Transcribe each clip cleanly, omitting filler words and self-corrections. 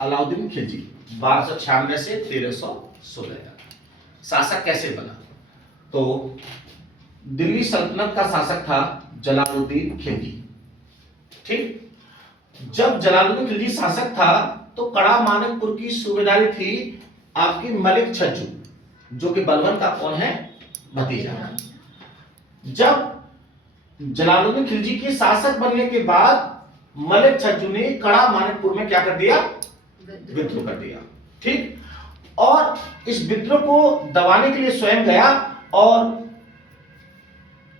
अलाउद्दीन खिलजी 1296 से 1316 तक शासक कैसे बना? तो दिल्ली सल्तनत का शासक था जलालुद्दीन खिलजी। ठीक, जब जलालुद्दीन खिलजी शासक था तो कड़ा मानिकपुर की सूबेदारी थी आपकी मलिक छज्जू, जो कि बलबन का कौन है? भतीजा। जब जलालुद्दीन खिलजी के शासक बनने के बाद मलिक छज्जू ने कड़ा मानिकपुर में क्या कर दिया? विद्रोह कर दिया। ठीक, और इस विद्रोह को दबाने के लिए स्वयं गया और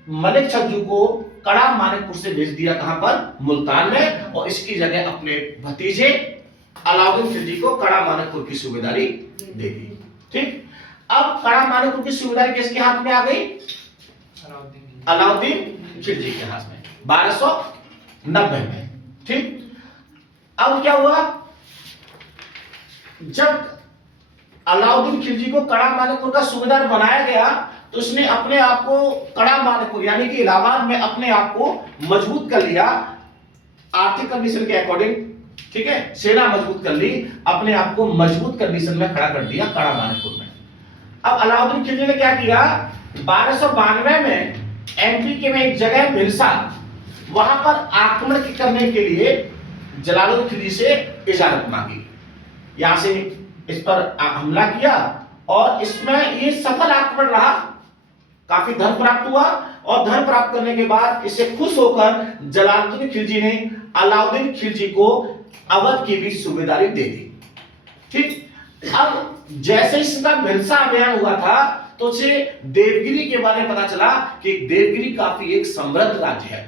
मलिक छज्जू को कड़ा मानिकपुर से भेज दिया। कहां पर? मुल्तान में। और इसकी जगह अपने भतीजे अलाउद्दीन खिलजी को कड़ा मानिकपुर की सूबेदारी दे दी। ठीक, अब कड़ा मानिकपुर की सूबेदारी किसके हाथ में आ गई? अलाउद्दीन खिलजी के हाथ में 1290 में। ठीक, अब क्या हुआ? जब अलाउद्दीन खिलजी को कड़ा मानिकपुर का सूबेदार बनाया गया तो उसने अपने आप को कड़ा मानिकपुर यानी कि इलाहाबाद में अपने आप को मजबूत कर लिया आर्थिक कंडीशन के अकॉर्डिंग। ठीक है, सेना मजबूत कर ली, अपने आप को मजबूत कंडीशन में खड़ा कर दिया कड़ा मानिकपुर में। अब अलाउद्दीन खिलजी ने क्या किया? 1292 में एमपी के में एक जगह भिलसा, वहां पर आक्रमण करने के लिए जलालुद्दीन खिलजी से इजाजत मांगी। यहां से इस पर हमला किया और इसमें ये सफल आक्रमण रहा, काफी धन प्राप्त हुआ। और धन प्राप्त करने के बाद इससे खुश होकर जलालुद्दीन खिलजी ने अलाउद्दीन खिलजी को अवध की भी सूबेदारी दे दी। ठीक, अब जैसे इसका भिलसा अभियान हुआ था तो उसे देवगिरी के बारे में पता चला कि देवगिरी काफी एक समृद्ध राज्य है,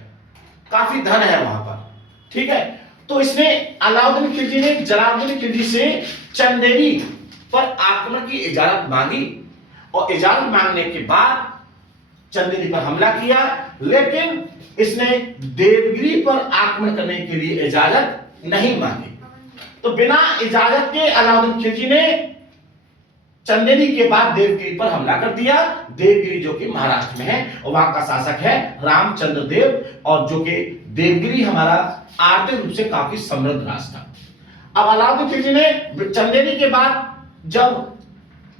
काफी धन है वहां पर। ठीक है, तो इसने अलाउद्दीन खिलजी ने जलालुद्दीन खिलजी से चंदेरी पर आक्रमण की इजाजत मांगी और इजाजत मांगने के बाद चंदेरी पर हमला किया, लेकिन इसने देवगिरी पर आक्रमण करने के लिए इजाजत नहीं मांगी। तो बिना इजाजत के अलाउद्दीन खिलजी ने चंदेरी के बाद देवगिरी पर हमला कर दिया। देवगिरी जो कि महाराष्ट्र में है और वहां का शासक है रामचंद्र देव, और जो कि देवगिरी हमारा आर्थिक रूप से काफी समृद्ध राज्य था। अब अलाउद्दीन खिलजी ने चंदेरी के बाद जब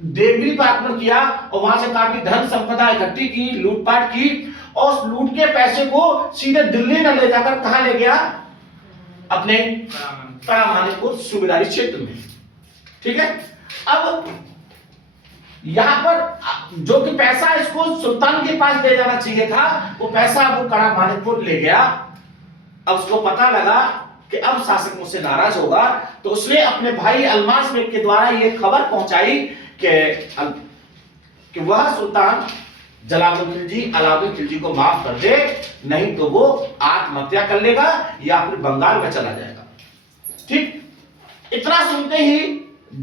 देवगिरी पर आक्रमण किया और वहां से काफी धन संपदा इकट्ठी की, लूटपाट की, और उस लूट के पैसे को सीधे दिल्ली न ले जाकर कहां ले गया? अपने कड़ा मानिकपुर सूबेदारी क्षेत्र में। ठीक है, अब यहां पर जो कि पैसा इसको सुल्तान के पास ले जाना चाहिए था, वो पैसा वो कड़ा मानिकपुर ले गया। अब उसको पता लगा कि अब शासक मुझसे नाराज होगा, तो उसने अपने भाई अल्मास बेग के द्वारा यह खबर पहुंचाई कि वह सुल्तान जलालुद्दीन खिलजी अलाउद्दीन खिलजी को माफ कर दे, नहीं तो वो आत्महत्या कर लेगा या फिर बंगाल में चला जाएगा। ठीक, इतना सुनते ही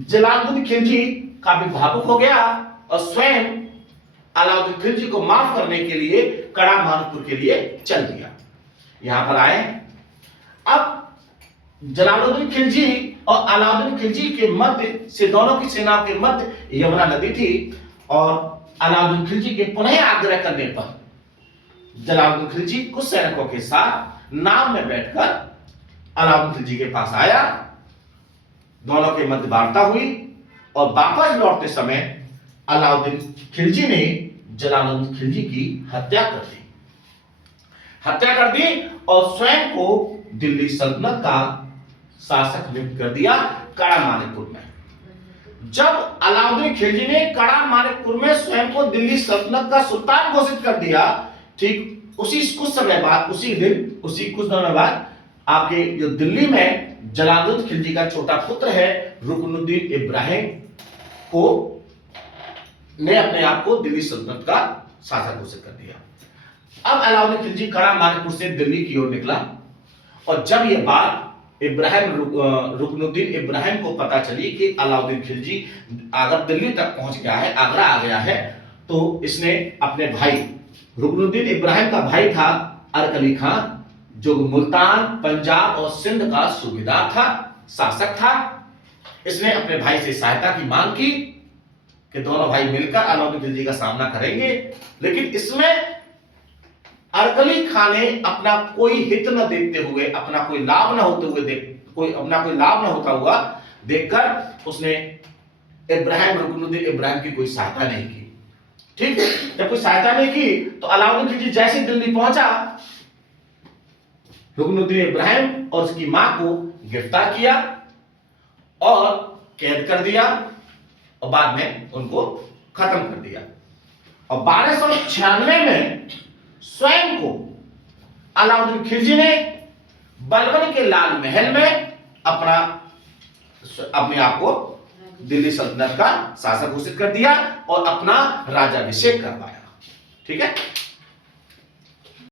जलालुद्दीन खिलजी काफी भावुक हो गया और स्वयं अलाउद्दीन खिलजी को माफ करने के लिए कड़ा मानिकपुर के लिए चल दिया। यहां पर आए, अब जलालुद्दीन खिलजी और अलाउद्दीन खिलजी के मध्य से, दोनों की सेनाओं के मध्य यमुना नदी थी, और अलाउद्दीन खिलजी के पुनः आग्रह करने पर जलालुद्दीन खिलजी कुछ सैनिकों के साथ नाव में बैठकर अलाउद्दीन खिलजी के पास आया। दोनों के मध्य वार्ता हुई और वापस लौटते समय अलाउद्दीन खिलजी ने जलालुद्दीन खिलजी की हत्या कर दी और स्वयं को दिल्ली सल्तनत का शासक नियुक्त कर दिया कड़ा मानिकपुर में। जब अलाउद्दीन खिलजी ने कड़ा मानिकपुर में स्वयं को दिल्ली सल्तनत का सुल्तान घोषित कर दिया, ठीक उसी कुछ समय बाद, उसी कुछ दिनों बाद आपके जो दिल्ली में जलालुद्दीन खिलजी का छोटा पुत्र है रुकनुद्दीन इब्राहिम को ने अपने आप को दिल्ली सल्तनत का शासक घोषित कर दिया। अब अलाउद्दीन खिलजी कड़ा मानिकपुर से दिल्ली की ओर निकला, और जब यह बात रुकनुद्दीन इब्राहिम को पता चली कि अलाउद्दीन खिलजी अगर दिल्ली तक पहुंच गया है, आगरा आ गया है, तो इसने अपने भाई, रुकनुद्दीन इब्राहिम का भाई था अरकली खान, जो मुल्तान, पंजाब और सिंध का सूबेदार था, शासक था। इसने अपने भाई से सहायता की मांग की कि दोनों भाई मिलकर अलाउद्दीन खिलजी का सामना करेंगे, लेकिन इसमें अरकली खान ने अपना कोई हित न देखते हुए, अपना कोई लाभ न होता हुआ देखकर उसने इब्राहिम रुकनुद्दीन इब्राहिम की कोई सहायता नहीं की। ठीक, जब कोई सहायता नहीं की तो अलाउद्दीन खिलजी जैसे दिल्ली पहुंचा, रुकनुद्दीन इब्राहिम और उसकी मां को गिरफ्तार किया और कैद कर दिया और बाद में उनको खत्म कर दिया। और 1296 में स्वयं को अलाउद्दीन खिलजी ने बलबन के लाल महल में अपने आप को दिल्ली सल्तनत का शासक घोषित कर दिया और अपना राजाभिषेक करवाया। ठीक है।